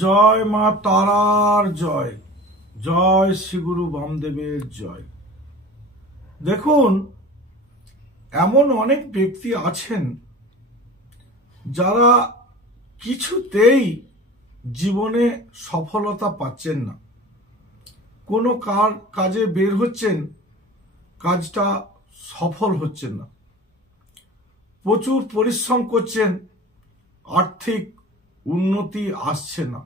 জয় মা তারার জয়, জয় শ্রী গুরু বামদেবের জয়। দেখুন, এমন অনেক ব্যক্তি আছেন যারা কিছুতেই জীবনে সফলতা পাচ্ছেন না। কোনো কাজে বের হচ্ছেন, কাজটা সফল হচ্ছেন না। প্রচুর পরিশ্রম করছেন, আর্থিক উন্নতি আসছে না।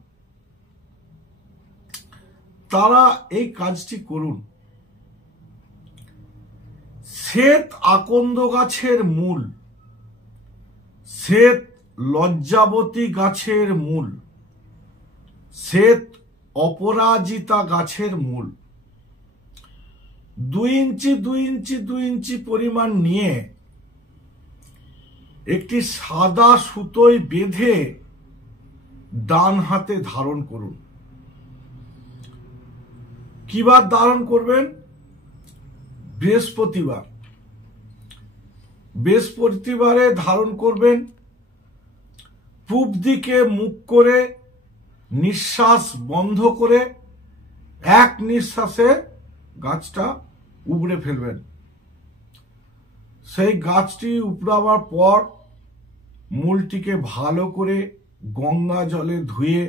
তারা এই কাজটি করুন। শ্বেত আকন্দ গাছের মূল, শ্বেত লজ্জাবতী গাছের মূল, শ্বেত অপরাজিতা গাছের মূল 2 ইঞ্চি 2 ইঞ্চি 2 ইঞ্চি পরিমাণ নিয়ে একটি সাদা সুতোয় বেঁধে ডান হাতে ধারণ করুন। কিবার ধারণ করবেন? বৃহস্পতিবার। বৃহস্পতিবারে ধারণ করবেন। পূব দিকে মুখ করে নিঃশ্বাস বন্ধ করে এক নিঃশ্বাসে গাছটা উপড়ে ফেলবেন। সেই গাছটি উপড়াবার পর মূলটিকে ভালো করে গঙ্গা জলে ধুয়ে,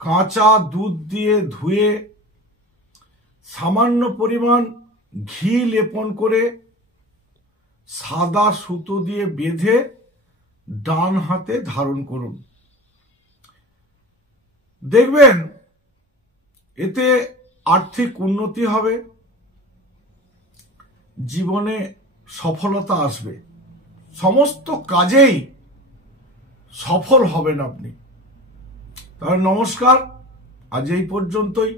কাঁচা দুধ দিয়ে ধুয়ে, সামান্য পরিমাণ ঘি লেপন করে সাদা সুতো দিয়ে বেঁধে ডান হাতে ধারণ করুন। দেখবেন এতে আর্থিক উন্নতি হবে, জীবনে সফলতা আসবে, সমস্ত কাজেই সফল হবেন আপনি। তাহলে নমস্কার, আজ এই পর্যন্তই।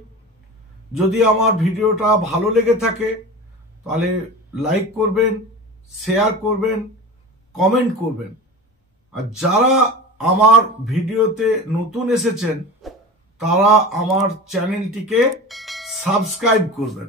যদি আমার ভিডিওটা ভালো লেগে থাকে তাহলে লাইক করবেন, শেয়ার করবেন, কমেন্ট করবেন। আর যারা আমার ভিডিওতে নতুন এসেছেন তারা আমার চ্যানেলটিকে সাবস্ক্রাইব করবেন।